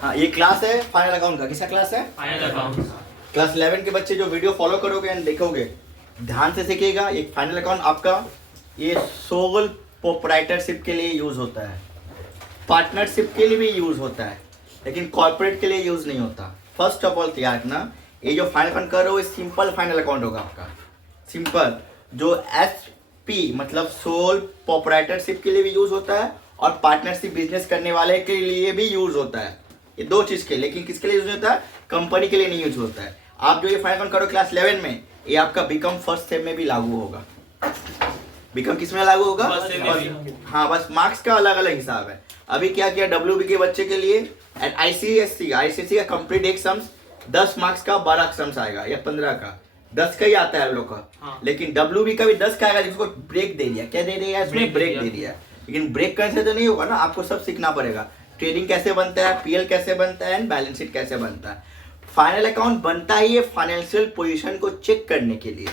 हाँ ये क्लास है फाइनल अकाउंट का। किसका क्लास है? Final account. क्लास 11 के बच्चे जो वीडियो फॉलो करोगे एंड देखोगे, ध्यान से सीखिएगा। एक फाइनल अकाउंट आपका ये सोल प्रोप्राइटरशिप के लिए यूज होता है, पार्टनरशिप के लिए भी यूज होता है, लेकिन कॉर्पोरेट के लिए यूज नहीं होता। फर्स्ट ऑफ ऑल याद रखना, ये जो फाइनल अकाउंट कर रहे हो ये सिंपल फाइनल अकाउंट होगा आपका, सिंपल। जो एसपी मतलब सोल प्रोप्राइटरशिप के लिए भी यूज होता है और पार्टनरशिप बिजनेस करने वाले के लिए भी यूज होता है। ये दो चीज के, लेकिन किसके लिए यूज होता है? कंपनी के लिए नहीं यूज होता है। आप जो ये फाइनल अकाउंट करो क्लास 11 में, ये आपका बीकॉम फर्स्ट सेम में भी लागू होगा। बीकॉम किस में लागू होगा? हाँ, बस मार्क्स का अलग अलग हिसाब है। अभी क्या किया WB के बच्चे के लिए एंड आईसीएससी का कंप्लीट एक सम्स 10 मार्क्स का 12 सम्स आएगा या 15 का, 10 का ही आता है हम लोग का। हाँ। लेकिन WB का भी 10 का आएगा, जिसको ब्रेक दे दिया। क्या दे दिया? इसमें ब्रेक दे दिया। लेकिन ब्रेक करने से तो नहीं होगा ना, आपको सब सीखना पड़ेगा। ट्रेडिंग कैसे बनता है, पीएल कैसे बनता है एंड बैलेंस शीट कैसे बनता है। फाइनल अकाउंट बनता ही है फाइनेंशियल पोजीशन को चेक करने के लिए।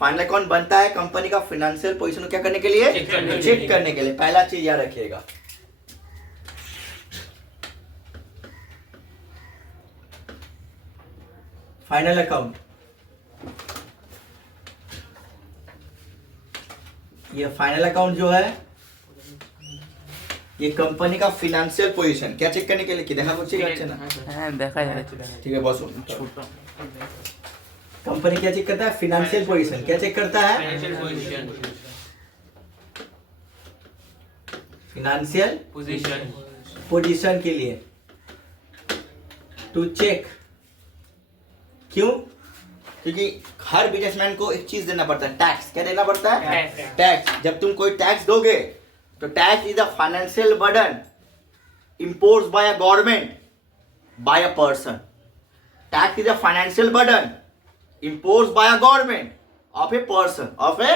फाइनल अकाउंट बनता है कंपनी का फाइनेंशियल पोजीशन को क्या करने के लिए? चेक करने के लिए। पहला चीज याद रखिएगा। फाइनल अकाउंट, ये फाइनल अकाउंट जो है ये कंपनी का फाइनेंशियल पोजीशन क्या चेक करने के लिए? कि देखा कुछ चीज अच्छे ना? हाँ देखा जाए। ठीक है बॉस। कंपनी क्या चेक करता है? Financial position. क्या चेक करता है? Financial position. Financial position. Position के लिए टू चेक। क्यों? क्योंकि हर बिजनेसमैन को एक चीज देना पड़ता है, टैक्स। क्या देना पड़ता है? टैक्स। जब तुम कोई टैक्स दोगे तो tax is a financial burden imposed by a government by a person. Tax is a financial burden imposed by a government of a person, of a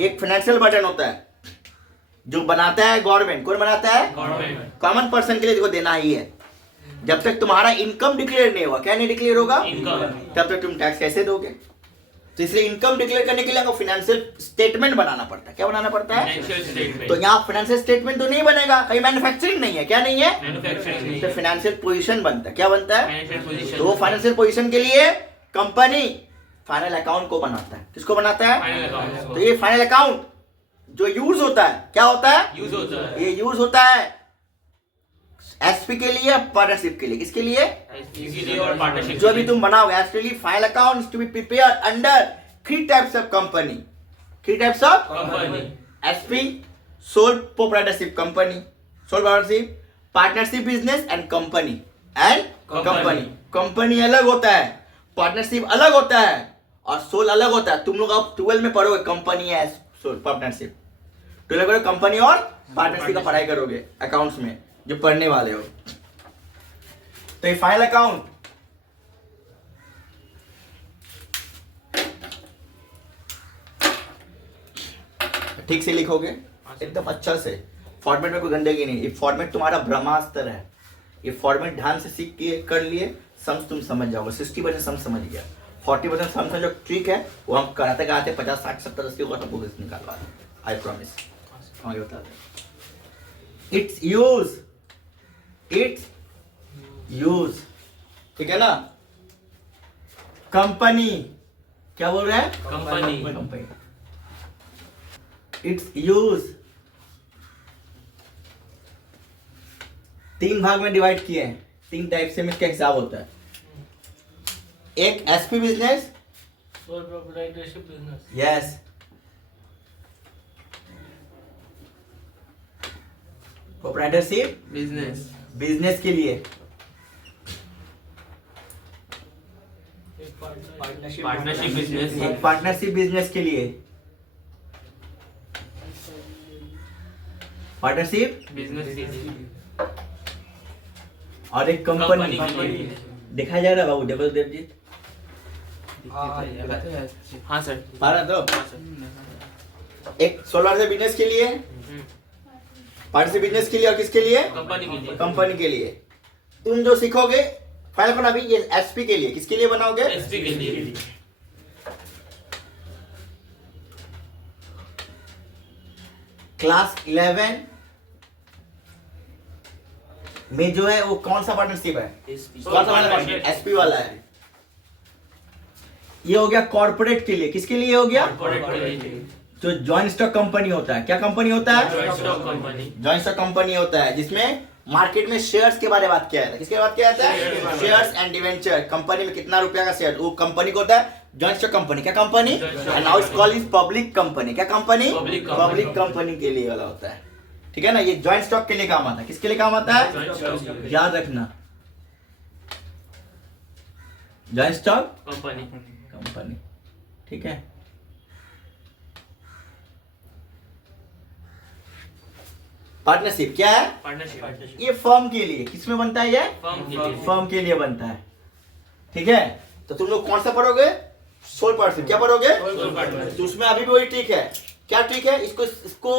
एक फाइनेंशियल बर्डन होता है जो बनाता है गवर्नमेंट। कौन बनाता है? गवर्नमेंट। कॉमन पर्सन के लिए देखो देना ही है। जब तक तुम्हारा इनकम डिक्लेयर नहीं होगा, क्या नहीं डिक्लेयर होगा? इनकम। तब तक तुम टैक्स कैसे दोगे? तो इसलिए इनकम डिक्लेयर करने के लिए आपको फाइनेंशियल स्टेटमेंट बनाना पड़ता है। क्या बनाना पड़ता है? Financial statement. तो यहाँ फाइनेंशियल स्टेटमेंट तो नहीं बनेगा, कहीं मैन्युफैक्चरिंग नहीं है। क्या नहीं है? मैन्युफैक्चरिंग। तो फाइनेंशियल पोजीशन बनता है। क्या बनता है? Financial position. तो वो फाइनेंशियल पोजीशन के लिए कंपनी फाइनल अकाउंट को बनाता है। किसको बनाता है? Final account. तो ये फाइनल अकाउंट जो यूज होता है, क्या होता है? यूज होता है। ये यूज होता है एसपी के लिए, पार्टनरशिप के लिए। किसके लिए? इसीलिए और पार्टनरशिप। जो अभी तुम बनाओगे actually final account to be prepare under 3 types of company. 3 types of company. SP, sole proprietorship company, sole proprietorship, partnership business and company and company. Company अलग होता है, पार्टनरशिप अलग होता है और सोल अलग होता है। तुम लोग अब 12 में पढ़ोगे कंपनी है, सोल पार्टनरशिप। 12 में कंपनी और पार्टनरशिप का पढ़ाई करोगे अकाउंट्स में जो पढ़ने वाले हो। तो ये फाइनल अकाउंट ठीक से लिखोगे एकदम अच्छा से, फॉर्मेट में कोई गंदगी नहीं। ये फॉर्मेट तुम्हारा ब्रह्मास्त्र है। ये फॉर्मेट ध्यान से सीख के कर लिए, सम्स तुम समझ जाओगे। 60% सम्स समझ गया, 40% सम्स में जो ट्रिक है वो हम कराते कराते 50, 60, 70, 80 को सबको निकालवा दें। I promise. हम ये बता दें इट्स यूज, इट्स यूज। ठीक है ना? कंपनी क्या बोल रहे हैं? कंपनी। कंपनी इट्स यूज 3 भाग में डिवाइड किए हैं। 3 टाइप से इसका हिसाब होता है। एक SP business, sole proprietorship business. Yes, proprietorship business. Business के लिए, एक पार्टनरशिप। Partnership business. एक पार्टनरशिप बिजनेस के लिए, पार्टनरशिप बिजनेस। और एक कंपनी कंपनी। के लिए। दिखाया जा रहा है बाबू जबरदेव जी? हाँ सर। पा रहा तो हाँ सर। एक सोलर से बिजनेस के लिए, पार्टनरशिप बिजनेस के लिए और किसके लिए? कंपनी के लिए। कंपनी के लिए। तुम जो सीखोगे फाइल बना भी ये एसपी के लिए। किसके लिए बनाओगे? एसपी के लिए। क्लास 11 में जो है वो कौन सा पार्टनरशिप है? SP कौन सा वाला? एसपी वाला है। ये हो गया कॉर्पोरेट के लिए। किसके लिए हो गया? जो जॉइंट स्टॉक कंपनी होता है। क्या कंपनी होता है? जॉइंट स्टॉक कंपनी होता है, जिसमें मार्केट में शेयर्स के बारे में बात किया जाता है। किसके बात किया जाता है? Shares and debenture. कंपनी में कितना रुपया का शेयर, वो कंपनी को होता है जॉइंट स्टॉक कंपनी। क्या company? And now it's called is public company. क्या कंपनी? पब्लिक कंपनी के लिए वाला होता है। ठीक है ना? ये जॉइंट स्टॉक के लिए काम आता है। किसके लिए काम आता है? याद रखना, जॉइंट स्टॉक कंपनी। ठीक है। पार्टनरशिप क्या है? पार्टनरशिप ये फर्म के लिए। किसमें बनता है? ये फर्म के लिए बनता है। ठीक है। तो तुम लोग कौन सा पढ़ोगे? Sole partnership. क्या पढ़ोगे? तो उसमें अभी भी वही ट्रिक है। क्या ट्रिक है? इसको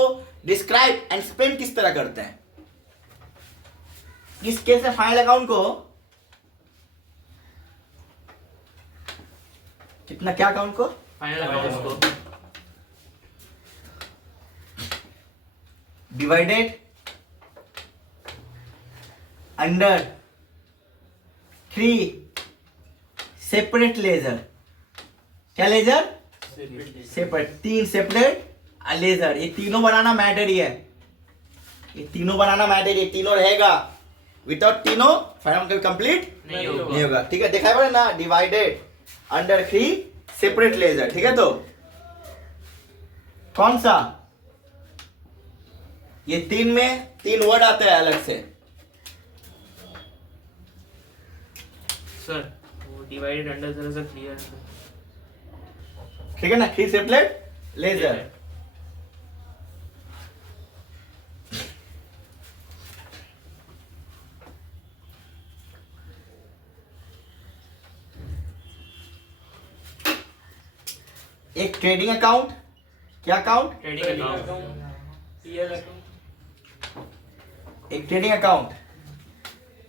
डिस्क्राइब एंड एक्सप्लेन किस तरह करते हैं। इस केस में फाइनल अकाउंट को कितना, क्या अकाउंट को? फाइनल अकाउंट्स को डिवाइडेड अंडर 3 सेपरेट लेजर। क्या लेजर? सेपरेट। 3 separate ledger. ये तीनों बनाना मैटर ही है। ये तीनों बनाना मैटर, ये तीनों रहेगा। विदाउट तीनों फाइनल कंप्लीट नहीं नहीं होगा। ठीक है, देखा है ना? Divided under 3 separate ledger. ठीक है। तो कौन सा? ये 3 में 3 वर्ड आता है अलग से। सर वो डिवाइडेड अंडर जरा सा क्लियर। ठीक है ना? 3 सेपरेट लेजर। एक ट्रेडिंग अकाउंट। क्या account? Trading account. PL account, एक ट्रेडिंग अकाउंट।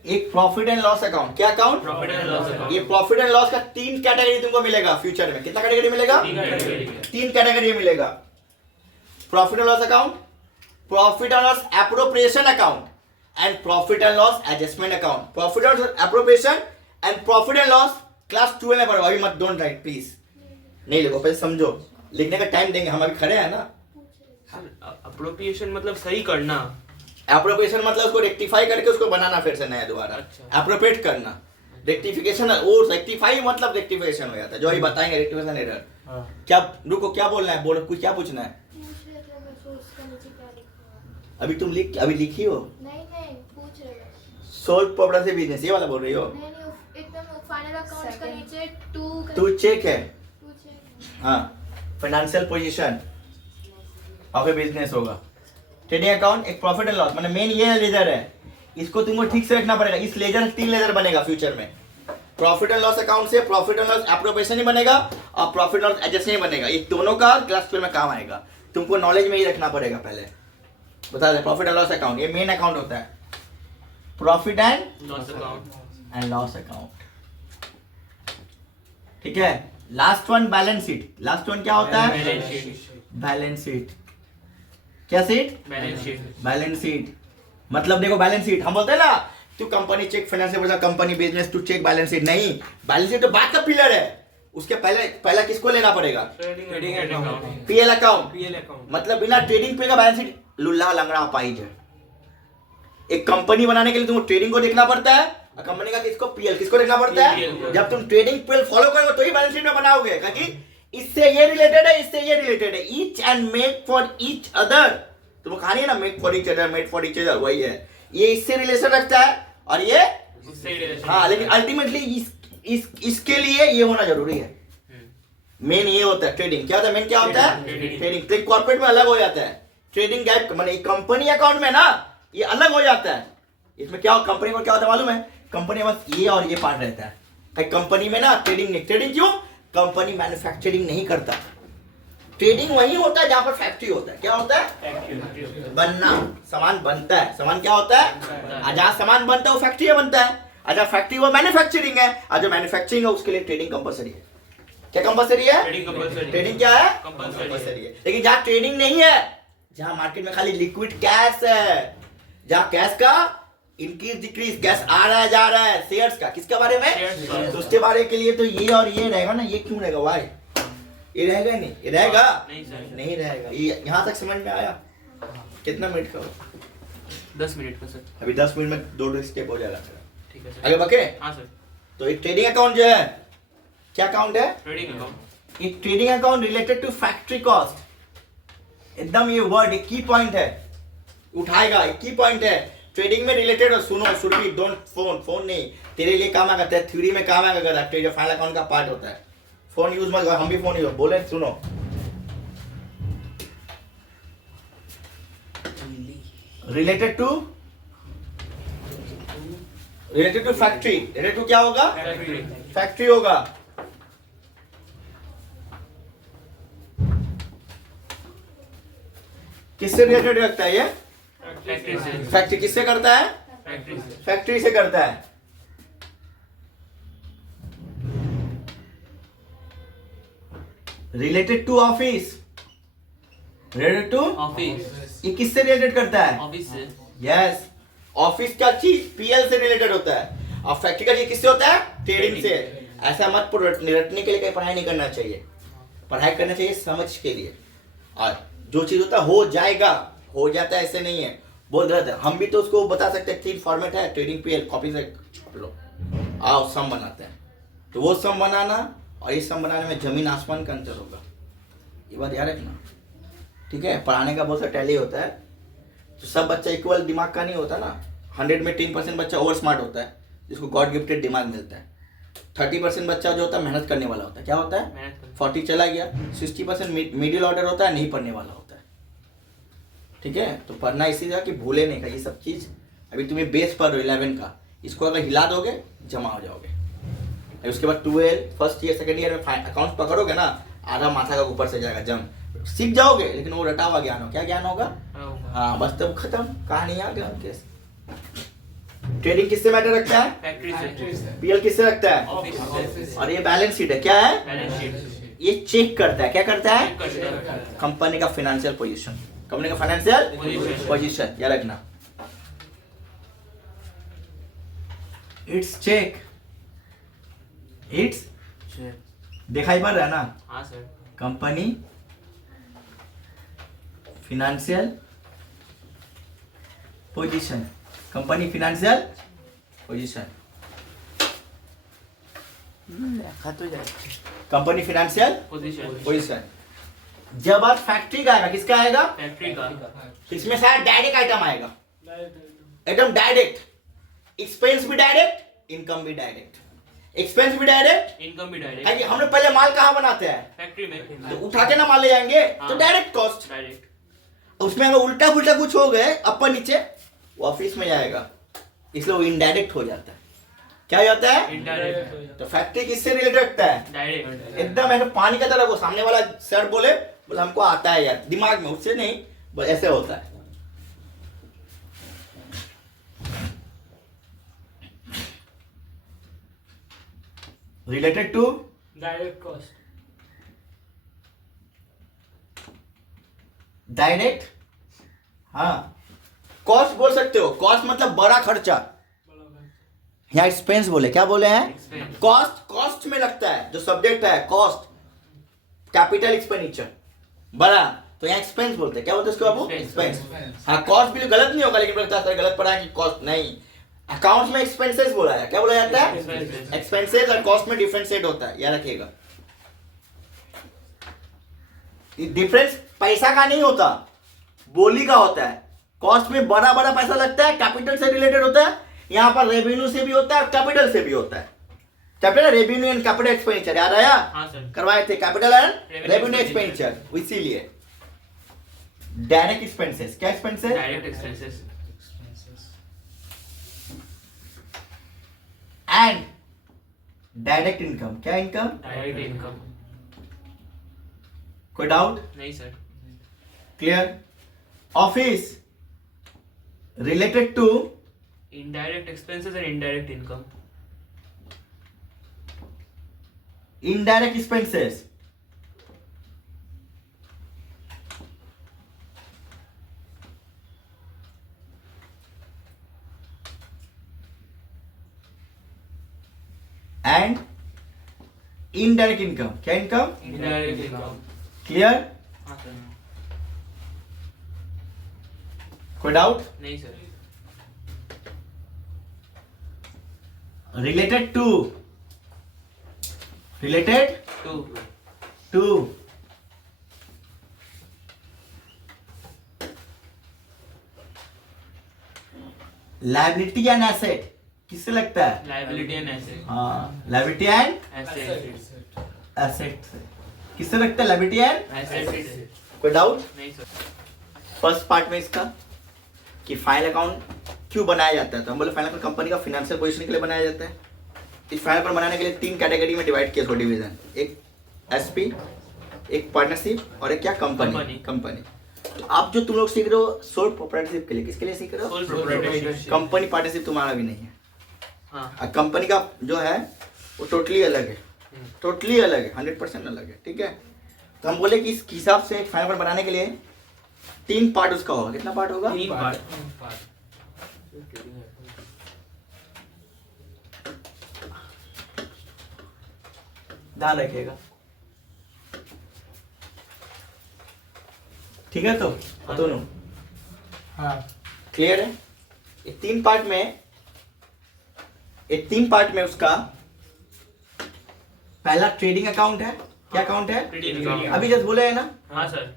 एक प्रॉफिट एंड लॉस अकाउंट। क्या account? Profit and loss account. ये प्रॉफिट एंड लॉस का 3 कैटेगरी तुमको मिलेगा फ्यूचर में। कितना कैटेगरी मिलेगा? 3 कैटेगरी मिलेगा। Profit and loss account, profit and loss appropriation account and profit and loss adjustment account. Profit and loss appropriation and profit and loss class 12 में पढ़ो। अभी मत, डोंट राइट प्लीज। नहीं लिखो, पहले समझो। लिखने का टाइम देंगे, हम अभी खड़े हैं ना। अप्रोप्रिएशन मतलब सही करना। एप्रोप्रिएशन मतलब उसको रेक्टिफाई करके उसको बनाना फिर से नया दोबारा। अच्छा। एप्रोप्रिएट करना। रेक्टिफिकेशन, वो रेक्टिफाई मतलब रेक्टिफिकेशन हो जाता है, जो अभी बताएंगे रेक्टिफिकेशन एरर। क्या, रुको, क्या बोलना है? बोलो, कुछ क्या पूछना है? पूछ रहे थे बस, उसका नीचे क्या लिखा हुआ है। अभी तुम अभी लिखी हो नहीं नहीं, पूछ रहे थे। सोल प्रॉपर्टी से बिजनेस, ये वाला बोल रही हो? नहीं नहीं, एकदम फाइनल अकाउंट्स का नीचे 2 तू चेक है। पूछे। हाँ, financial position of A business होगा। ट्रेडिंग अकाउंट एक प्रॉफिट एंड लॉस, मतलब मेन ये लेजर है। इसको तुमको ठीक से रखना पड़ेगा। इस लेजर 3 लेजर बनेगा फ्यूचर में। प्रॉफिट एंड लॉस अकाउंट से प्रॉफिट एंड लॉस एप्रोप्रिएशन ही बनेगा और प्रॉफिट एंड लॉस एडजस्टमेंट ही बनेगा। ये दोनों का क्लास 12 में काम आएगा। तुमको नॉलेज में ही रखना पड़ेगा। पहले बता दे, प्रॉफिट एंड लॉस अकाउंट ये मेन अकाउंट होता है। Profit and loss account. ठीक है। Last one balance sheet. Last one क्या होता है? Balance sheet. क्या शीट? Balance sheet. मतलब देखो, बैलेंस शीट हम बोलते हैं ना, to company check, financial company business, to check balance sheet. नहीं, बैलेंस शीट तो बात का पिलर है। उसके पहला किसको लेना पड़ेगा? Trading account, PL account. PL account. मतलब बिना ट्रेडिंग पे का बैलेंस शीट लुल्ला लंगड़ा पाइज है। एक कंपनी बनाने के लिए तुमको ट्रेडिंग को देखना पड़ता है और कंपनी का किसको? पीएल। किसको देखना पड़ता है? जब तुम ट्रेडिंग पीएल फॉलो करोगे तो ही बैलेंस शीट में बनाओगे, क्योंकि इससे ये रिलेटेड है, इससे ये रिलेटेड है। Each and make for each other. तुमको कहानी है ना, make for each other, made for each other, वही है। ये इससे रिलेशन रखता है और ये, हाँ, लेकिन अल्टीमेटली इसके लिए ये होना जरूरी है। मेन ये होता है ट्रेडिंग। क्या होता है? मेन क्या होता है? ट्रेडिंग। तो कॉर्पोरेट में अलग हो जाता है। ट्रेडिंग गैप मतलब कंपनी अकाउंट में ना ये अलग हो जाता है। इसमें क्या कंपनी में क्या होता है मालूम है? कंपनी में बस ये और ये पार्ट रहता है। कंपनी में ना ट्रेडिंग नहीं। ट्रेडिंग क्यों? कंपनी मैन्युफैक्चरिंग नहीं करता। ट्रेडिंग वही होता है जहां पर फैक्ट्री होता है। क्या होता है? बनना, सामान बनता है। सामान क्या होता है? जहां सामान बनता है वो फैक्ट्री में बनता है। अच्छा, फैक्ट्री वो मैन्युफैक्चरिंग है। और जो मैन्युफैक्चरिंग है उसके लिए ट्रेडिंग कंपलसरी है। क्या कंपलसरी है? ट्रेडिंग क्या है? कंपलसरी है। लेकिन जहां ट्रेडिंग नहीं है, जहां मार्केट में खाली लिक्विड कैश है, जहां कैश का इंक्रीज डिक्रीज कैश आ रहा है जा रहा है शेयर्स का, किसके बारे में? Shares का। तो उसके बारे के लिए तो ये और ये रहेगा ना, ये क्यों रहेगा वाई? ये रहेगा ही नहीं, ये रहेगा नहीं सर। नहीं रहेगा। ये यहाँ तक समझ में आया? कितना मिनट का हो? 10 मिनट का सर। अभी 10 मिनट में 2 स्टेप हो जाएगा। ठीक है सर। आगे बके। हाँ सर। तो एक ट्रेडिंग अकाउंट जो है, क्या अकाउंट है? Trading account. एक trading account related to factory cost. एकदम ये वर्ड एक की पॉइंट है, उठाएगा एक की पॉइंट है ट्रेडिंग में रिलेटेड। और सुनो सुरभि, डोंट फोन नहीं, तेरे लिए काम आएगा, थ्योरी में काम आएगा, ट्रेड फाइनल अकाउंट का पार्ट होता है। फोन यूज मत करो, हम भी फोन यूज बोले, सुनो। Related to factory, related to क्या होगा? फैक्ट्री। फैक्ट्री होगा। किससे रिलेटेड रखता है ये? फैक्ट्री से। फैक्ट्री किससे करता है? फैक्ट्री से। फैक्ट्री से करता है। Related to office, related to office. ये किससे रिलेटेड करता है? ऑफिस से। यस, ऑफिस का चीज पीएल से रिलेटेड होता है और फैक्ट्री का चीज किससे होता है? ट्रेडिंग से। ऐसा मत रटने के लिए कहीं पढ़ाई नहीं करना चाहिए, पढ़ाई करना चाहिए समझ के लिए। और जो चीज होता है हो जाएगा, हो जाता है, ऐसे नहीं है बोल रहे थे हम भी, तो उसको बता सकते हैं 3 फॉर्मेट है ट्रेडिंग पीएल, कॉपी से लो आओ सम बनाते हैं। तो वो सम बनाना और ये सम बनाने में जमीन आसमान का अंतर होगा, ये बात याद रखना, ठीक है? पढ़ाने का बहुत सा टैली होता है, तो सब बच्चा इक्वल दिमाग का नहीं होता ना। 100 में 10% बच्चा ओवर स्मार्ट होता है, जिसको गॉड गिफ्टेड दिमाग मिलता है। 30% बच्चा जो होता है मेहनत करने वाला होता है, क्या होता है? मेहनत करने। 40 चला गया। 60% मिडिल ऑर्डर होता है, नहीं पढ़ने वाला होता है, ठीक है? तो पढ़ना इसीलिए कि भूले नहीं का ये सब चीज़। अभी तुम्हें बेस पर 11 का, इसको अगर हिला दोगे जमा हो जाओगे। अभी उसके बाद 12 फर्स्ट ईयर सेकंड ईयर में अकाउंट्स पकड़ोगे ना, आधा माथा का ऊपर से जाएगा, जम सीख जाओगे, लेकिन वो रटा हुआ ज्ञान हो, क्या ज्ञान होगा? हाँ बस तब खत्म, कहानी आ गया केस। ट्रेडिंग किससे मैटर रखता है? फैक्ट्री से। पीएल किससे रखता है? ऑफिस से। और ये बैलेंस शीट है, क्या है? Balance sheet. ये चेक करता है, क्या करता है? चेक करता है। कंपनी का फाइनेंशियल पोजीशन, कंपनी का फाइनेंशियल Position। पोजीशन, याद रखना। इट्स चेक, इट्स दिखाई पड़ रहा है ना? हाँ sir. Company financial position, company financial position, company financial position. Position. जब आप फैक्ट्री का आएगा, किसका आएगा? फैक्ट्री का। इसमें शायद डायरेक्ट आइटम आएगा, एकदम डायरेक्ट। एक्सपेंस भी डायरेक्ट, इनकम भी डायरेक्ट। एक्सपेंस भी डायरेक्ट, इनकम भी है कि डायरेक्ट। हमने पहले माल कहाँ बनाते हैं? फैक्ट्री में। तो उठा के ना माल ले जाएंगे, तो हाँ। Direct cost. डायरेक्ट। उसमें अगर उल्टा पुल्टा कुछ हो गए अपर नीचे, वो ऑफिस में जाएगा, इसलिए वो इनडायरेक्ट हो जाता है। क्या हो जाता है? इनडायरेक्ट। तो फैक्ट्री किससे रिलेटेड रखता है? डायरेक्ट। एकदम ऐसे पानी का तरह। वो सामने वाला सर बोले हमको आता है यार दिमाग में, उससे नहीं, बस ऐसे होता है। Related to direct cost. Direct, हाँ कॉस्ट बोल सकते हो। कॉस्ट मतलब बड़ा खर्चा, यहाँ एक्सपेंस बोले, क्या बोले हैं? Expense। कॉस्ट, कॉस्ट में लगता है, जो सब्जेक्ट है कॉस्ट, कैपिटल एक्सपेंडिचर बड़ा, तो यहाँ एक्सपेंस बोलते हैं। क्या बोलते हैं इसको बाबू? Expense। एक्सपेंस। हाँ कॉस्ट भी गलत नहीं होगा, लेकिन लगता है गलत पढ़ा है कि कॉस्ट नहीं। अकाउंट्स में एक्सपेंसेस बोला है, क्या बोला जाता है? Expenses। एक्सपेंसेस और कॉस्ट में डिफरेंशिएट होता है, याद रखिएगा। डिफरेंस पैसा का नहीं होता, बोली का होता है। कॉस्ट में बड़ा बड़ा पैसा लगता है, कैपिटल से रिलेटेड होता है। यहाँ पर रेवेन्यू से भी होता है और कैपिटल से भी होता है। Capital revenue and capital expenditure याद आया? हाँ सर। करवाए थे capital and Revenue revenue expenditure। Expenditure. इसीलिए डायरेक्ट एक्सपेंसेस, क्या expenses? Direct expenses. And direct income, क्या इनकम? Direct income. कोई डाउट? नहीं sir. Clear? Office related to indirect expenses and indirect income. Indirect expenses, and indirect income. क्या income? Indirect income. Clear? हाँ sir. कोई doubt? नहीं sir. Related to liability and asset. किससे लगता है? Liability and asset. हाँ, liability and asset. Asset से. किससे लगता है? Liability and. एसेट. कोई डाउट? नहीं सर. फर्स्ट पार्ट में इसका कि फाइनल अकाउंट क्यों बनाया जाता है, तो हम बोले फाइनल अकाउंट कंपनी का फाइनेंशियल पोजीशन के लिए बनाया जाता है. इस फाइनल अकाउंट बनाने के लिए 3 कैटेगरी में डिवाइड किया, इसको डिवीजन. एक एसपी, एक पार्टनरशिप और एक क्या? कंपनी. तो आप जो तुम लोग सीख रहे हो सोल प्रोप्राइटरशिप के लिए, किसके लिए सीख रहे हो? Soul proprietorship. कंपनी पार्टनरशिप तुम्हारा भी नहीं है. हाँ. कंपनी का जो है वो टोटली अलग है, 100% अलग है. ठीक है, तो हम बोले कि इस हिसाब से एक फाइनल अकाउंट बनाने के लिए 3 पार्ट उसका होगा. कितना पार्ट होगा? 3 पार्ट. ध्यान रखिएगा. ठीक है, तो दोनों क्लियर है? ये 3 पार्ट में उसका पहला ट्रेडिंग अकाउंट है. क्या अकाउंट है? Trading account. अभी जस्ट बोले है ना. हाँ सर.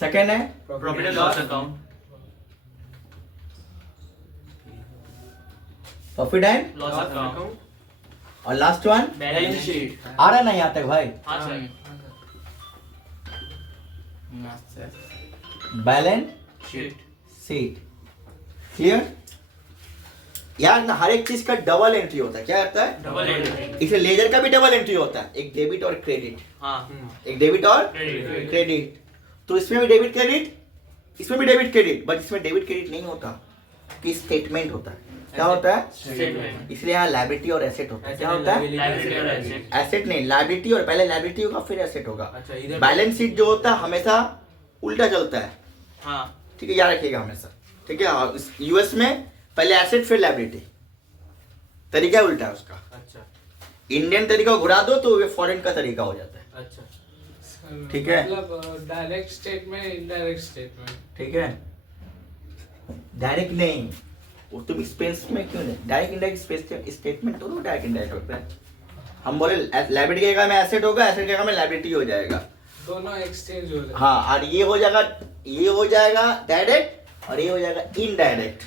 सेकेंड है profit and loss account. Profit and, loss account. और लास्ट वन बैलेंस शीट. आ रहा है ना यहाँ तक भाई? हाँ sir. Balance sheet. Sheet. Clear? यार ना हर एक चीज का डबल एंट्री होता है. क्या होता है? Double entry. इसलिए लेजर का भी डबल एंट्री होता है, एक डेबिट और क्रेडिट. हाँ. एक डेबिट और क्रेडिट. क्रेडिट. तो इसमें भी डेबिट क्रेडिट, इसमें भी डेबिट क्रेडिट, बट इसमें डेबिट क्रेडिट नहीं होता, कि स्टेटमेंट होता है. क्या होता है? स्टेटमेंट. इसलिए यहाँ लायबिलिटी और एसेट होता है. क्या होता है? लायबिलिटी और एसेट. एसेट नहीं, लायबिलिटी, और पहले लायबिलिटी होगा फिर एसेट होगा. अच्छा, इधर बैलेंस शीट जो होता है हमेशा उल्टा चलता है. हाँ. ठीक है, याद रखिएगा हमेशा. ठीक है, और यूएस में पहले एसेट फिर लायबिलिटी, तरीका उल्टा है उसका. अच्छा. इंडियन तरीका घुरा दो तो ये फॉरेन का तरीका हो जाता है. अच्छा. ठीक है. मतलब डायरेक्ट स्टेटमेंट, इनडायरेक्ट स्टेटमेंट. ठीक है, डायरेक्ट नहीं, वो तुम एक्सपेंस में क्यों नहीं? डायरेक्ट इनडायरेक्ट स्टेटमेंट तो डायरेक्ट इनडायरेक्ट होता है. हम बोले लायबिलिटी के जगह में एसेट होगा, एसेट के जगह में लायबिलिटी हो जाएगा. दोनों एक्सचेंज हो जाए. हाँ, और ये हो जाएगा डायरेक्ट और ये हो जाएगा इनडायरेक्ट.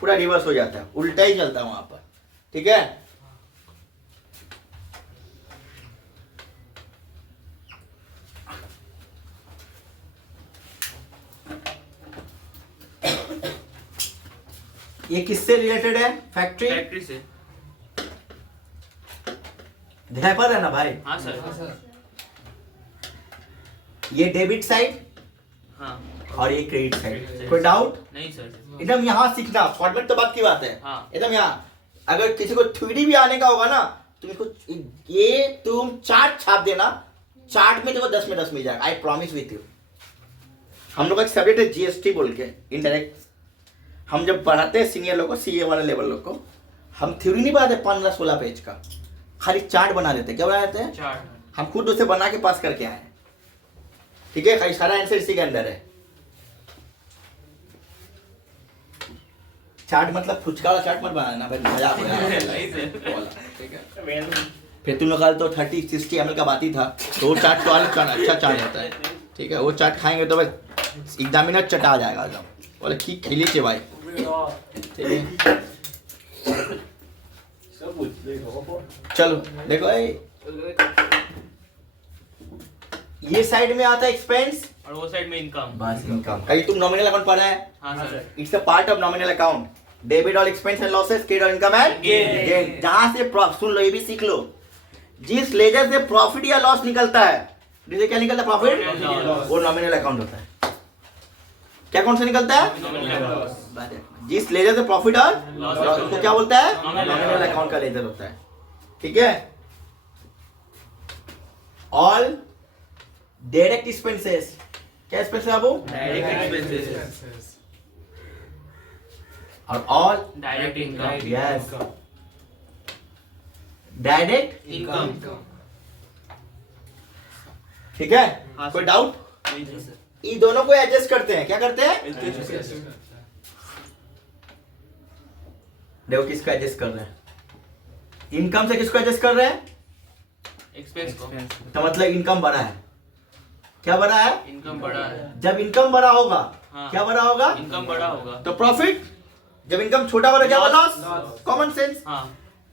पूरा रिवर्स हो जाता है, उल्टा ही चलता है वहां पर. ठीक है, ये किससे रिलेटेड है? फैक्ट्री. फैक्ट्री से. दिखाई पड़ रहा है ना भाई? हाँ सर. ये डेबिट साइड हाँ. और ये क्रेडिट साइड. कोई डाउट? नहीं सर. एकदम यहाँ सीखना, फॉर्मेट तो बात की बात है. हाँ. एकदम यहाँ. अगर किसी को 3D भी आने का होगा ना, तुम इसको ये तुम चार्ट छाप देना, चार्ट में देखो 10 में 10 मिल जाएगा. I promise with you. हम लोग का एक सब्जेक्ट है जीएसटी बोल के, इनडायरेक्ट. हम जब पढ़ाते हैं सीनियर लोग को, सीए वाले लेवल लोग को, हम थ्योरी नहीं पढ़ाते 15-16 पेज का, खाली चार्ट बना देते. क्या बना देते हैं? चार्ट. हम खुद उसे बना के पास करके आए. ठीक है, खाली सारा आंसर इसी के अंदर है. चार्ट मतलब फुचका वाला चार्ट मत बनाना भाई, मजाक हो नहीं सर. ठीक है. फिर तुम लोग कल तो 30-60 ml का बात ही था, तो वो चार्ट तो अलग चार्ट, अच्छा चार्ट होता है. ठीक है, वो चार्ट खाएंगे तो बस एग्जामिनर चटा जाएगा एकदम. बोले की खिली चे भाई. ठीक है, चलो देखो ये साइड में आता है एक्सपेंस और वो साइड में इनकम. बस इनकम. कहीं तुम नॉमिनल अकाउंट पढ़ा है? हाँ sir. It's a part of nominal account. Debit और एक्सपेंस एंड लॉसेस, क्रेडिट और इनकम एंड गेन. जहां से सुन लो, ये भी सीख लो. जिस लेजर से प्रॉफिट या लॉस निकलता है, जिसे क्या निकलता है? प्रॉफिट. वो नॉमिनल अकाउंट होता है. क्या कौन से निकलता है? Nominal account. जिस लेजर से प्रॉफिट और लॉस लॉस को क्या बोलता है? नॉमिनल नॉमिनल अकाउंट का लेजर होता है. ठीक है. All direct expenses. क्या एक्सपेंस है बाबू? Direct expenses. और all direct income. Yes. Direct income ठीक है हाँ, कोई सर। डाउट नहीं सर इन दोनों को एडजस्ट करते हैं क्या करते हैं देखो किसको एडजस्ट कर रहे हैं इनकम से किसको एडजस्ट कर रहे हैं एक्सपेंस को तो मतलब इनकम बढ़ा है क्या बढ़ा है इनकम बढ़ा है जब इनकम बढ़ा होगा हाँ। क्या बढ़ा होगा इनकम बढ़ा होगा तो प्रॉफिट जब इनकम छोटा बढ़ा क्या बढ़ा Loss। लॉस कॉमन सेंस हाँ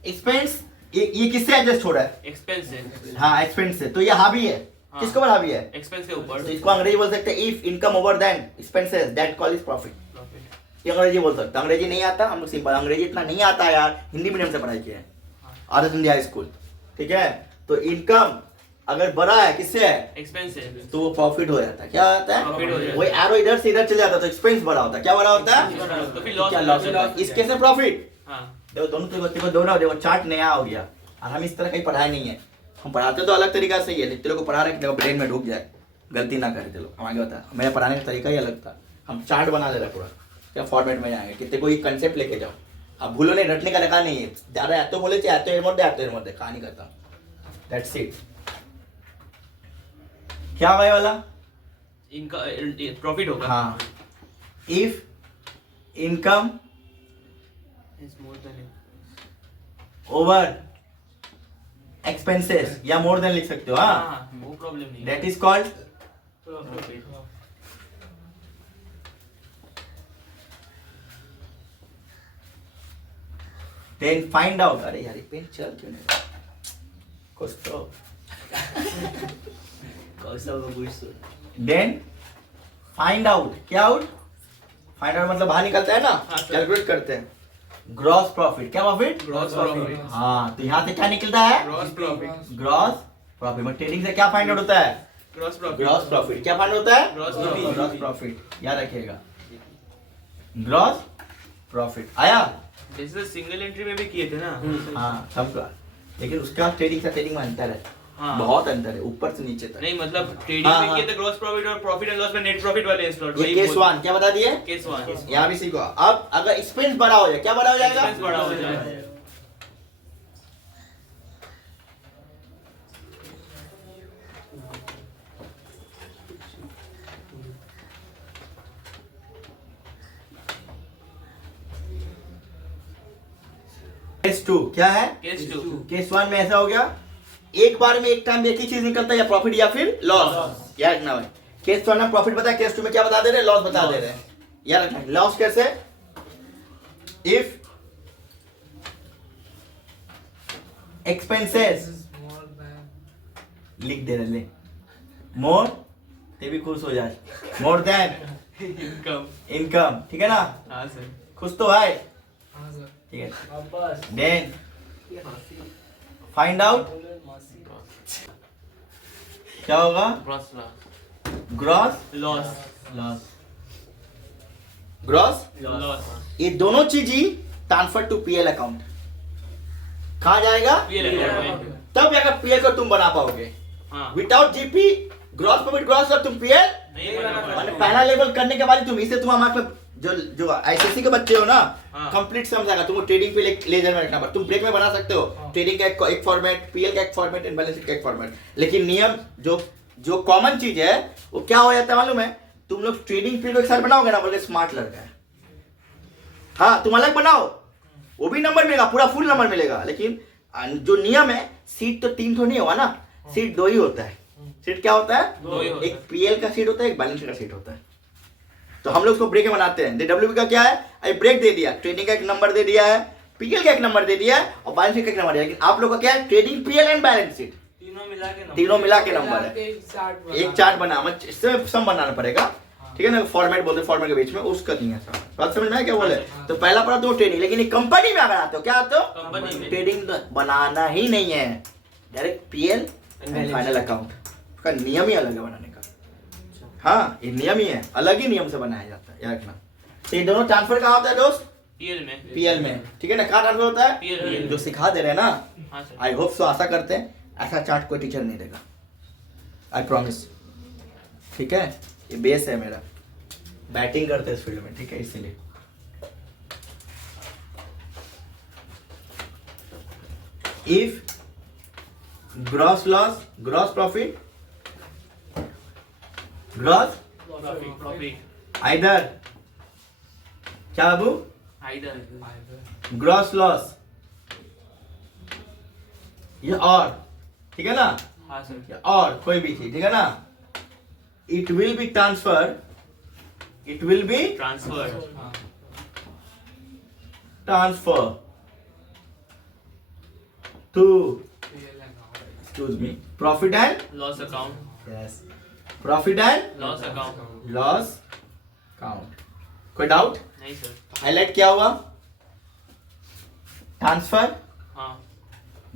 एक्सपेंस ये किससे एडजस्ट हो रहा है एक्सपेंस से हाँ एक्सपेंस से तो ये हावी है हाँ। किसको पर हावी है एक्सपेंस के तो ऊपर इसको अंग्रेजी बोल सकते हैं if income over then expenses that call is profit profit ये अंग्रेजी बोल सकते हैं अंग्रेजी नहीं आता हम लोग सिंपल अंग्रेजी इतना नहीं आता यार हिंदी मीडियम से पढ़ाई किया है आदर्श इंडिया स्कूल ठीक है तो इनकम अगर बढ़ा है किससे है एक्सपेंस से तो वो प्रॉफिट हो जाता है क्या होता Profit हो है जाता वही एरो इधर से इधर चले जाता है तो एक्सपेंस बढ़ा होता है क्या बढ़ा होता है तो फिर लॉस क्या लॉस होता है इसके से प्रॉफिट हाँ देखो दोनों देखो दोनों देखो चार्ट नया हो गया और हम इस तरह कहीं पढ़ाई नहीं है हम पढ़ाते तो अलग तरीका से ही है तेरे को पढ़ा रहे देखो ब्रेन में ढुक जाए गलती ना करे चलो हम आगे बता मेरा पढ़ाने का तरीका ही अलग था हम चार्ट बना दे रहे पूरा क्या फॉर्मेट में जाएंगे कितने कोई कंसेप्ट लेके जाओ अब भूलो नहीं रटने का रखा नहीं है ज़्यादा आते बोले आते एयर मध्य कहानी करता हूँ दैट्स इट क्या भाई वाला इनका प्रॉफिट होगा हाँ if income is more than over expenses या मोर देन लिख सकते हो हाँ हाँ वो प्रॉब्लम नहीं that is called profit then find out अरे यार ये पेन चल क्यों नहीं कुछ तो देन फाइंड आउट क्या आउट फाइंड आउट मतलब बाहर निकलता है ना हाँ, सर। कैलकुलेट करते हैं ग्रॉस प्रॉफिट क्या प्रॉफिट ग्रॉस प्रॉफिट हाँ तो यहाँ से क्या निकलता है ग्रॉस प्रॉफिट ग्रॉस प्रॉफिट में ट्रेडिंग से क्या फाइंड आउट होता है ग्रॉस प्रॉफिट ग्रॉस प्रॉफिट क्या फाइंड होता है Gross profit। ग्रॉस प्रॉफिट याद रखिएगा ग्रॉस प्रॉफिट आया जैसे सिंगल एंट्री में भी किए थे ना हाँ सबका लेकिन उसका ट्रेडिंग से ट्रेडिंग में अंतर है हाँ। बहुत अंतर है ऊपर से नीचे तक नहीं मतलब ट्रेडिंग हाँ, में हाँ। किए थे ग्रॉस प्रॉफिट और प्रॉफिट एंड लॉस में नेट प्रॉफिट वाले स्लॉट ये केस वन क्या बता दिए केस वन यहाँ भी सीखो अब अगर एक्सपेंस बड़ा हो जाए क्या बड़ा हो जाएगा एक्सपेंस बड़ा हो जाए केस टू क्या है केस टू केस वन में ऐसा हो गया एक बार में एक टाइम में एक ही चीज निकलता है या प्रॉफिट या फिर लॉस याद रखना भाई केस वन में प्रॉफिट बताया केस टू में क्या बता दे रहे लॉस बता दे रहे हैं याद रखना लॉस कैसे इफ एक्सपेंसेस लिख दे रहे ले मोर ते भी खुश हो जाए मोर देन इनकम इनकम ठीक है ना हाँ सर खुश तो है ठीक है देन फाइंड आउट क्या होगा gross gross loss loss gross loss ये दोनों चीज ही ट्रांसफर टू पीएल अकाउंट कहाँ जाएगा PL account। तब जाकर पीएल को तुम बना पाओगे हाँ without GP gross profit gross और तुम पीएल नहीं बना मैंने पाएगा। पहला लेवल करने के बाद तुम इसे तुम हमारे जो जो आईसीएससी के बच्चे हो ना हाँ। कंप्लीट समझाएगा तुमको ट्रेडिंग पे लेजर में रखना पड़ता तुम ब्रेक में बना सकते हो ट्रेडिंग का एक फॉर्मेट पीएल का एक फॉर्मेट एंड बैलेंस शीट का एक फॉर्मेट लेकिन नियम जो जो कॉमन चीज है वो क्या हो जाता है मालूम है तुम लोग ट्रेडिंग पीरियड एक साथ बनाओगे ना बोले स्मार्ट लड़का है हाँ तुम अलग बनाओ वो भी नंबर मिलेगा पूरा फुल नंबर मिलेगा लेकिन जो नियम है सीट तो 3 तो नहीं होगा ना सीट 2 ही होता है सीट क्या होता है दो ही होता एक पीएल का सीट होता है एक बैलेंस शीट का सीट होता है तो हम लोग उसको ब्रेक में बनाते हैं डब्ल्यूबी का क्या है अभी ब्रेक दे दिया ट्रेडिंग का एक नंबर दे दिया है पीएल का एक नंबर दे दिया है और बैलेंस शीट का एक नंबर दिया है लेकिन आप लोग का क्या है trading PL and balance sheet तीनों मिला के नंबर है एक चार्ट बना इससे सम बनाना पड़ेगा ठीक है ना फॉर्मेट बोलते हैं फॉर्मेट के बीच में उसका नहीं है सर बात समझ में आया क्या बोले तो पहला पढ़ा तो ट्रेडिंग लेकिन एक कंपनी में अगर आते हो क्या आते हो कंपनी में ट्रेडिंग बनाना ही नहीं है direct PL and final account उसका नियम ही अलग है बनाने का हाँ ये नियम ही है अलग ही नियम से बनाया जाता है याद रखना तो ये दोनों ट्रांसफर कहाँ होता है दोस्त पीएल में पीएल में ठीक है ना कहाँ ट्रांसफर होता है PL जो सिखा दे रहे हैं ना हाँ सर आई होप सो आशा करते हैं ऐसा चार्ट कोई टीचर नहीं देगा आई प्रॉमिस ठीक है ये बेस है मेरा बैटिंग करते हैं इस फील्ड में ठीक है इसीलिए if gross loss, gross profit, gross profit either, क्या बाबू, आइदर ग्रॉस लॉस, ये और, ठीक है ना, हाँ सर ये और कोई भी चीज, ठीक है ना, it will be transfer, it will be transfer transfer to, PL account. excuse me, profit and, loss account yes, profit and loss account loss count. कोई डाउट? नहीं सर हाईलाइट क्या हुआ? ट्रांसफर, हाँ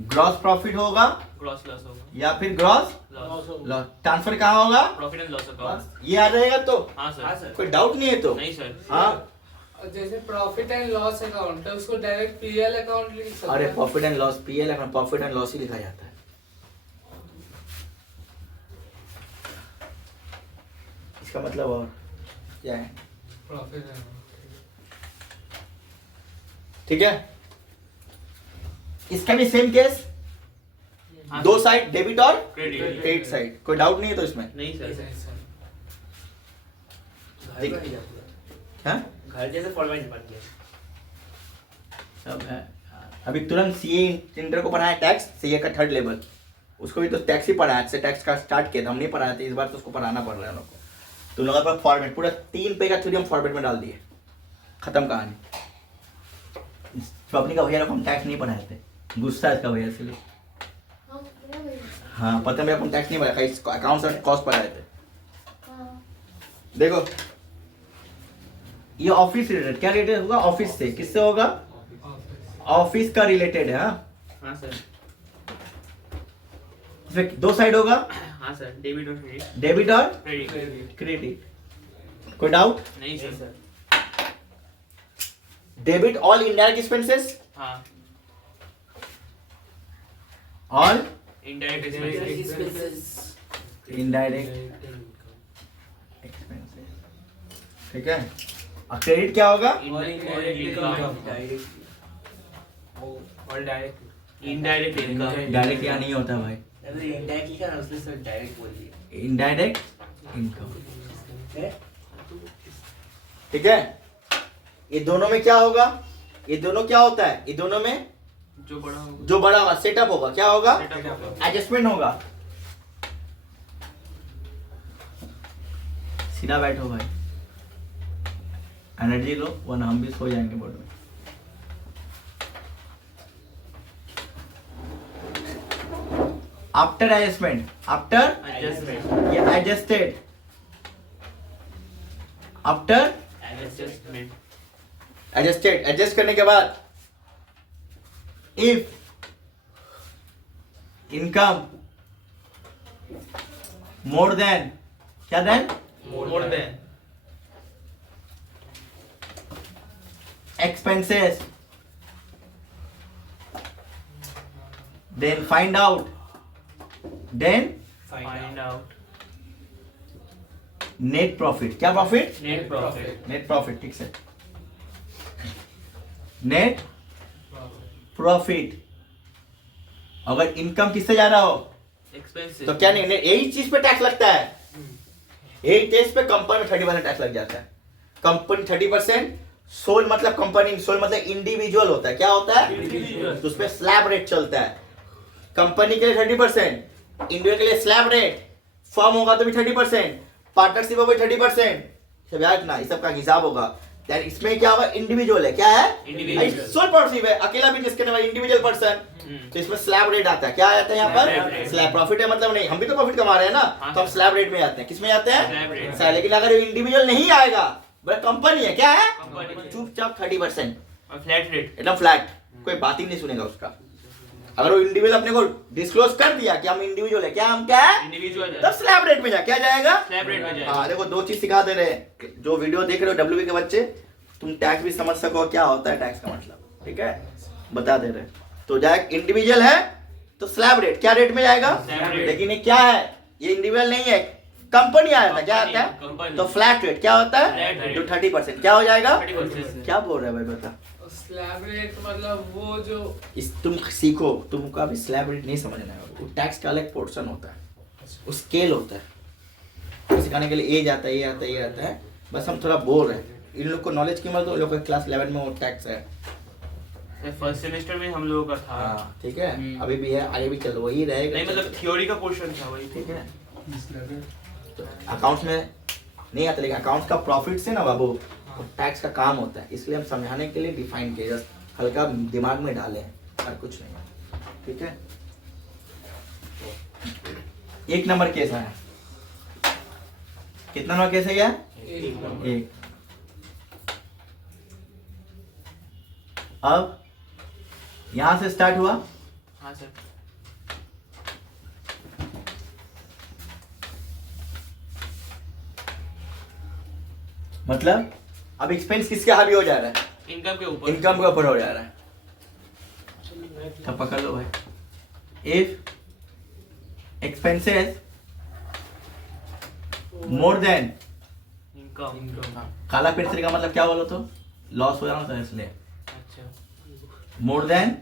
ग्रॉस प्रॉफिट होगा gross loss होगा या फिर gross loss loss, transfer कहाँ होगा? प्रॉफिट एंड लॉस अकाउंट ये आ जाएगा तो हाँ सर कोई डाउट नहीं है तो, नहीं सर हाँ, और जैसे प्रॉफिट एंड लॉस अकाउंट है उसको डायरेक्ट पीएल अकाउंट लिख सकते अरे हैं। प्रॉफिट एंड लॉस, पीएल में प्रॉफिट एंड लॉस ही लिखा जाता है। इसका मतलब और क्या है, प्रॉफिट एंड ठीक है, इसका भी सेम केस, हाँ, दो साइड डेबिट और क्रेडिट क्रेडिट साइड, कोई डाउट नहीं है तो इसमें, नहीं सर हाँ? घर जैसे फॉर्मेट बन गया सब है। अभी तुरंत सीए इंटर को पढ़ाया टैक्स, सीए का थर्ड लेवल, उसको भी तो टैक्स ही पढ़ाया, से टैक्स का स्टार्ट किया था, हम नहीं पढ़ाए थे, इस बार तो उसको पढ़ाना पड़ रहा है हम लोग को। तो लोगों पर फॉर्मेट पूरा 3 पेज का थ्योरी हम फॉर्मेट में डाल दिए, खत्म कहानी। स्वप्नी का भैया को हम टैक्स नहीं पढ़ाए थे, गुस्सा है इसका भैया इसलिए, हाँ मेरा भाई हाँ पता भैया हम टैक्स नहीं पढ़ाया, अकाउंट्स और कॉस्ट पढ़ाए थे। हाँ देखो ये ऑफिस रिलेटेड, क्या रिलेटेड होगा? ऑफिस से, किससे होगा? ऑफिस का रिलेटेड है, हाँ? हाँ सर इसमें दो साइड होगा, हाँ सर डेबिट और क्रेडिट डेबिट और क्रेडिट क्रेडिट, कोई डाउट? नहीं sir debit all indirect expenses, हाँ all indirect expenses indirect expenses, ठीक है। और क्रेडिट क्या होगा? इनडायरेक्ट इनकम और डायरेक्ट इनडायरेक्ट इनकम डायरेक्ट या नहीं होता भाई, इनडायरेक्ट लिखा ना उसने सर डायरेक्ट बोल दिया इनडायरेक्ट इनकम, है? ठीक है। ये दोनों में क्या होगा? ये दोनों क्या होता है? ये दोनों में जो बड़ा होगा जो बड़ा होगा सेटअप होगा, क्या होगा? सेटअप होगा एडजस्टमेंट होगा। सीधा बैठो भाई, एनर्जी लो वरना हम भी सो जाएंगे बोर्ड में। आफ्टर एडजस्टमेंट, आफ्टर एडजस्टमेंट ये adjusted, after adjustment adjusted, adjust करने के बाद इफ इनकम मोर देन, क्या than? More than expenses, then find out, then find out net profit, क्या profit? Net profit net profit, ठीक से, net profit। अगर income किससे जा रहा हो एक्सपेंसेस तो क्या नहीं, यही चीज पे टैक्स लगता है, यही केस पे कंपनी में 30% टैक्स लग जाता है। कंपनी 30%, सोल मतलब कंपनी, सोल मतलब इंडिविजुअल होता है, क्या होता है? इंडिविजुअल तो उस पर स्लैब रेट चलता है। कंपनी के लिए 30%, इंडिविजुअल के लिए स्लैब रेट, फर्म होगा तो भी 30%, पार्टनरशिप होगा 30%, सब याद रखना, इस सब का हिसाब होगा। यार इसमें क्या होगा? इंडिविजुअल है, क्या है? Individual। सोल पार्टनरशिप है, अकेला बिजनेस करने वाला इंडिविजुअल पर्सन, तो इसमें स्लैब रेट आता है, क्या आता है यहाँ Slab पर? rate। स्लैब प्रॉफिट है मतलब नहीं, हम भी तो प्रॉफिट कमा रहे हैं ना, हाँ। तो हम स्लैब रेट में आते हैं। किसमें आते हैं? Slab rate। स्लैब। लेकिन अगर इंडिविजुअल नहीं आएगा, बड़ा कंपनी है, क्या है? कंपनी चुपचाप 30%, और फ्लैट रेट एकदम फ्लैट, कोई बात ही नहीं सुनेगा उसका। अगर वो इंडिविजुअल अपने को डिस्क्लोज कर दिया कि हम इंडिविजुअल है, क्या हम क्या है, इंडिविजुअल तब स्लैब रेट में जा, क्या जाएगा? स्लैब रेट में जाएगा हाँ देखो, दो चीज सिखा दे रहे हैं, जो वीडियो देख रहे हो डब्ल्यूबी के बच्चे, तुम टैक्स भी समझ सको क्या होता है टैक्स का मतलब, ठीक है, बता दे रहे हैं। तो जाए इंडिविजुअल है तो स्लैब रेट, क्या रेट में जाएगा? Slab rate। लेकिन ये क्या है? ये इंडिविजुअल नहीं है, कंपनी आया था, क्या आता है? कंपनी तो फ्लैट रेट क्या होता है? Flat rate। जो 30%, क्या हो जाएगा? 30%। क्या बोल रहा है भाई, बता। स्लैब रेट मतलब वो जो इस तुम सीखो, तुमको अभी स्लैब रेट नहीं समझना है, वो टैक्स का अलग पोर्शन होता है, वो स्केल होता है, सिखाने के लिए ये जाता है, ये आता है, ये आता है, बस हम थोड़ा बोल रहे हैं। इन लोग को नॉलेज की मत दो, लोग क्लास 11 में वो टैक्स है। फर्स्ट सेमेस्टर में हम लोगों का था। हाँ ठीक है, अभी भी है, आगे भी चल वही रहेगा। नहीं मतलब थ्योरी का पोर्शन था वही। ठीक है, तो अकाउंट्स में नहीं आता, लेकिन अकाउंट्स का प्रॉफिट से ना बाबू टैक्स का काम होता है, इसलिए हम समझाने के लिए डिफाइन किए, जस्ट हल्का दिमाग में डाले और कुछ नहीं। ठीक है, एक नंबर केस है, कितना नंबर केस है क्या? एक। अब यहां से स्टार्ट हुआ, हाँ सर। मतलब अब एक्सपेंस किसके हावी हो जा रहा है? इनकम के ऊपर। इनकम के ऊपर हो जा रहा है। तब पकड़ लो भाई, if expenses more than income. काला पेंसिल का मतलब क्या बोलो तो? लॉस हो जाना था इसलिए। अच्छा। More than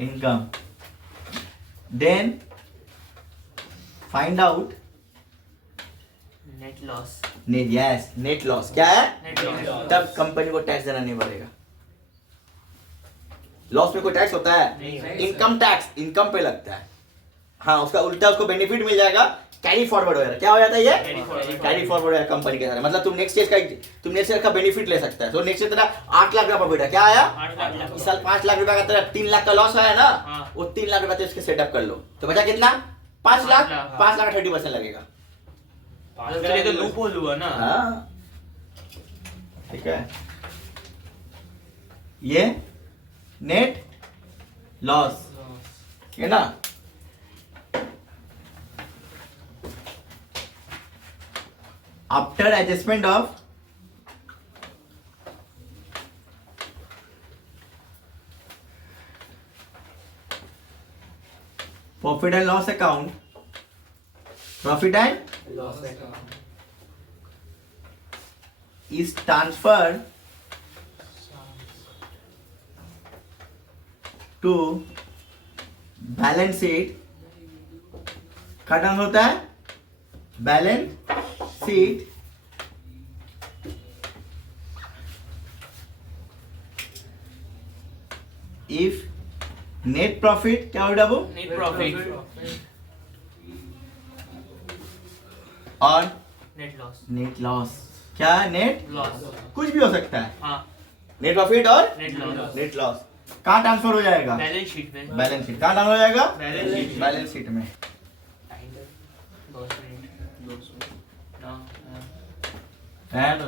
income, then find out net loss. Net, yes net loss क्या है? Net loss. तब कंपनी को टैक्स देना नहीं पड़ेगा। लॉस में कोई टैक्स होता है? नहीं। इनकम टैक्स इनकम पे लगता है। हाँ, उसका उल्टा उसको बेनिफिट मिल जाएगा, कैरी फॉरवर्ड हो जाएगा। क्या हो जाता है ये? कैरी फॉरवर्ड हो जाएगा कंपनी के साथ। मतलब तुम नेक्स्ट ईयर का बेनिफिट ले सकता है। तो नेक्स्ट ईयर तेरा 8 लाख का प्रॉफिट है, क्या आया? 8 लाख। इस साल 5 लाख रुपए का तेरा 3 लाख का लॉस आया ना, हाँ। वो 3 लाख रुपए इसके सेटअप कर लो, तो बचा कितना? 5 लाख। 5 लाख का 30% लगेगा। तो ये तो लूप होल हुआ ना। हाँ ठीक है, ये नेट लॉस है ना। After adjustment of profit and loss account, profit and is transferred to balance sheet. क्या नाम होता है? Balance sheet if net profit क्या हो डाबू? नेट प्रॉफिट और नेट लॉस। Net loss. क्या है? Net loss. कुछ भी हो सकता है, हाँ। नेट प्रॉफिट और नेट लॉस। नेट लॉस कहाँ ट्रांसफर हो जाएगा? बैलेंस शीट में। बैलेंस शीट कहाँ ट्रांसफर हो जाएगा? Balance sheet. बैलेंस शीट में। 2 मिनट 200 ना। रहने दो,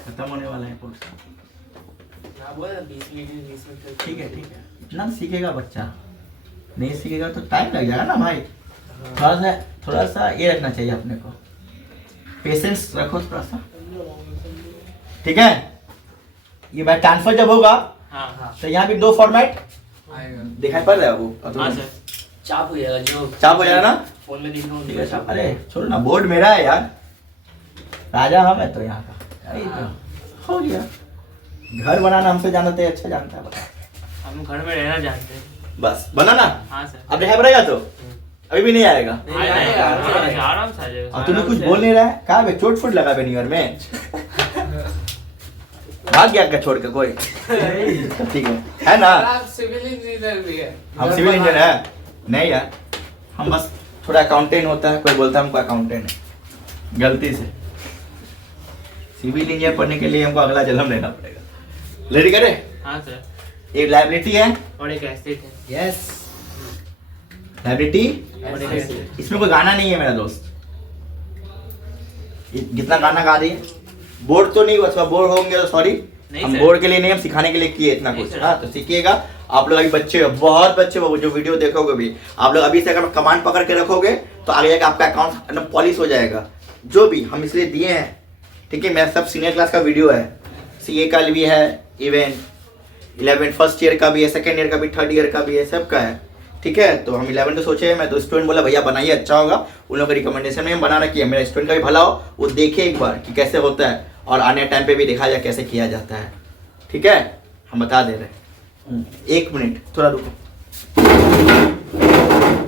खत्म होने वाला है कोर्स। बोला 20 मिनट ठीक है ठीक है, इतना सीखेगा बच्चा, नहीं सीखेगा तो टाइम लग जाएगा ना भाई। थोड़ा सा ये रखना चाहिए अपने को, पेशेंस रखो थोड़ा सा। ठीक है, ये भाई ट्रांसफर जब होगा हाँ। तो यहाँ भी 2 फॉर्मेट आएगा। दिखाई पड़ रहा है वो। हाँ सर। चाप हो जाएगा जो चाप हो जाएगा ना। फोन में दिख रहा ठीक है साहब, अरे छोड़ो ना, बोर्ड मेरा है यार, राजा हम है तो यहाँ का। यही तो हो गया, घर बनाना हमसे जानते हैं, अच्छा जानता है, बता। हम घर में रहना जानते हैं। बस बना ना। हाँ सर। अब रह पड़ेगा तो अभी भी नहीं आएगा। आराम से आ जाएगा। और तूने कुछ बोल नहीं रहा है, कहा बे चोट फुट लगा बे न्यू ईयर में, भाग गया क्या छोड़ के कोई? ठीक है ना। आप सिविल इंजीनियर भी है। हम सिविल इंजीनियर है नहीं यार, हम बस थोड़ा अकाउंटेंट होता है, कोई बोलता है हमको अकाउंटेंट है, गलती से। सिविल इंजीनियर पढ़ने के लिए हमको अगला जन्म लेना पड़ेगा। रेडी करे? हाँ सर। एक लायबिलिटी है और एक एसेट है। Yes, liability. और एक एसेट। इसमें कोई गाना नहीं है मेरा दोस्त, जितना गाना गा रही है। बोर्ड तो नहीं हुआ, बोर्ड होंगे तो सॉरी, नहीं हम सर। बोर्ड के लिए नहीं, हम सिखाने के लिए किए इतना नहीं कुछ। सर। हाँ तो सीखिएगा आप लोग। अभी बच्चे हो, बहुत बच्चे हो, जो वीडियो देखोगे भी आप लोग, अभी से अगर कमांड पकड़ के रखोगे तो आगे जाकर आपका अकाउंट एकदम पॉलिश हो जाएगा। जो भी हम इसलिए दिए हैं, ठीक है, मेरा सब सीनियर क्लास का वीडियो है, सीए का भी है, इवन 11 फर्स्ट ईयर का भी है, सेकेंड ईयर का भी, थर्ड ईयर का भी है, सबका है। ठीक है, तो हम 11 तो सोचे, मैं तो स्टूडेंट बोला भैया बनाइए अच्छा होगा, उन लोगों का रिकमेंडेशन में हम बना रखी है। मेरा स्टूडेंट का भी भला हो, वो देखे एक बार कि कैसे होता है, और आने टाइम पे भी देखा जाए कैसे किया जाता है। ठीक है, हम बता दे रहे हैं। 1 मिनट थोड़ा रुको,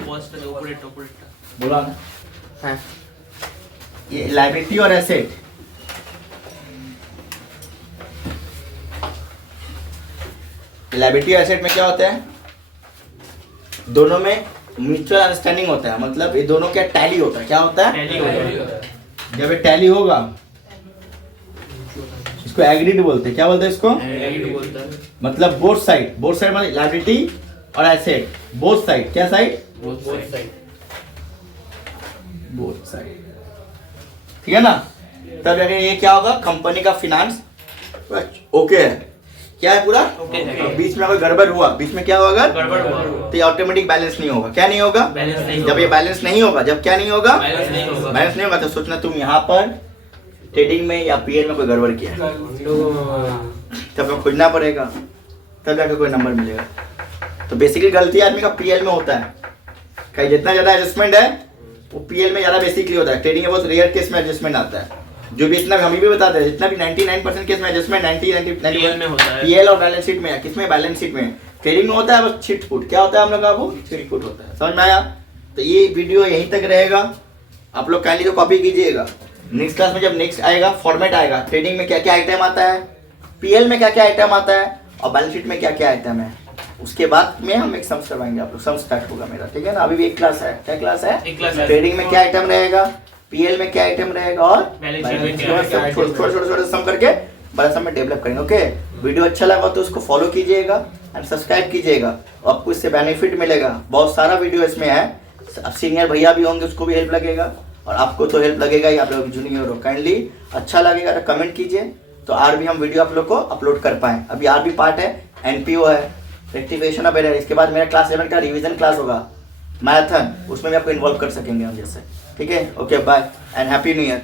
First है operator बोला ना। हाँ, ये लायबिलिटी और एसेट, लायबिलिटी और एसेट में क्या होता है, दोनों में म्यूचुअल अंडरस्टैंडिंग होता है, मतलब ये दोनों क्या टैली होता है, क्या होता है, टैली हो गया जब ये टैली होगा इसको एग्रीड बोलते हैं, क्या बोलते हैं इसको, एग्रीड बोलता है मतलब बोथ साइड मतलब लायबिलिटी और एसेट बोथ साइड, क्या side, both side both side, ठीक है ना। तब जाके ये क्या होगा, कंपनी का फिनांस ओके है, क्या है पूरा ओके है। अब बीच में अगर गड़बड़ हुआ, बीच में क्या होगा, गड़बड़ हुआ तो ये ऑटोमेटिक बैलेंस नहीं होगा, क्या नहीं होगा, बैलेंस नहीं जब ये बैलेंस नहीं होगा, जब क्या नहीं होगा, बैलेंस नहीं होगा बैलेंस नहीं होगा, तो सोचना तुम यहाँ पर ट्रेडिंग में या पीएल में कोई गड़बड़ किया है, तब हमें खोजना पड़ेगा, तब जाके कोई नंबर मिलेगा। तो बेसिकली गलती आदमी का पीएल में होता है, कहीं जितना ज्यादा एडजस्टमेंट है वो पीएल में ज्यादा बेसिकली होता है, ट्रेडिंग में बहुत रेयर केस में एडजस्टमेंट आता है, जो भी इतना हम भी बताते हैं, जितना भी 99% केस में एडजस्टमेंट 90 में होता है। पीएल और बैलेंस शीट में, किसमें, बैलेंस शीट में, ट्रेडिंग में होता है बस छिट फुट, क्या होता है हम लोग का, वो छिट फुट होता है, समझ में आया। तो ये वीडियो यहीं तक रहेगा, आप लोग काइंडली तो कॉपी कीजिएगा, नेक्स्ट क्लास में जब नेक्स्ट आएगा फॉर्मेट आएगा, ट्रेडिंग में क्या क्या आइटम आता है, पीएल में क्या क्या आइटम आता है और बैलेंस शीट में क्या क्या आइटम है, उसके बाद में हम एक सम्स करवाएंगे, आप लोग सम्स स्टार्ट होगा मेरा, ठीक है ना। अभी भी एक क्लास है, क्या क्लास है, एक क्लास है। ट्रेडिंग में क्या आइटम रहेगा, पीएल में क्या आइटम रहेगा और बैलेंस शीट में क्या छोटे सम करके बड़ा सम में डेवलप करेंगे। ओके, वीडियो अच्छा लगा तो उसको फॉलो कीजिएगा एंड सब्सक्राइब कीजिएगा, आपको इससे बेनिफिट मिलेगा, बहुत सारा वीडियो इसमें है, अब सीनियर भैया भी होंगे उसको भी हेल्प लगेगा और आपको तो हेल्प लगेगा ही, आप लोग जूनियर हो, काइंडली अच्छा लगेगा तो कमेंट कीजिए, तो और भी हम वीडियो आप लोग को अपलोड कर पाएँ। अभी और भी पार्ट है, एनपीओ है, रेक्टिफिकेशन ऑफ एरर, इसके बाद मेरा क्लास 11 का रिवीजन क्लास होगा, मैराथन, उसमें भी आपको इन्वॉल्व कर सकेंगे हम जैसे, ठीक है। Okay bye and happy new year.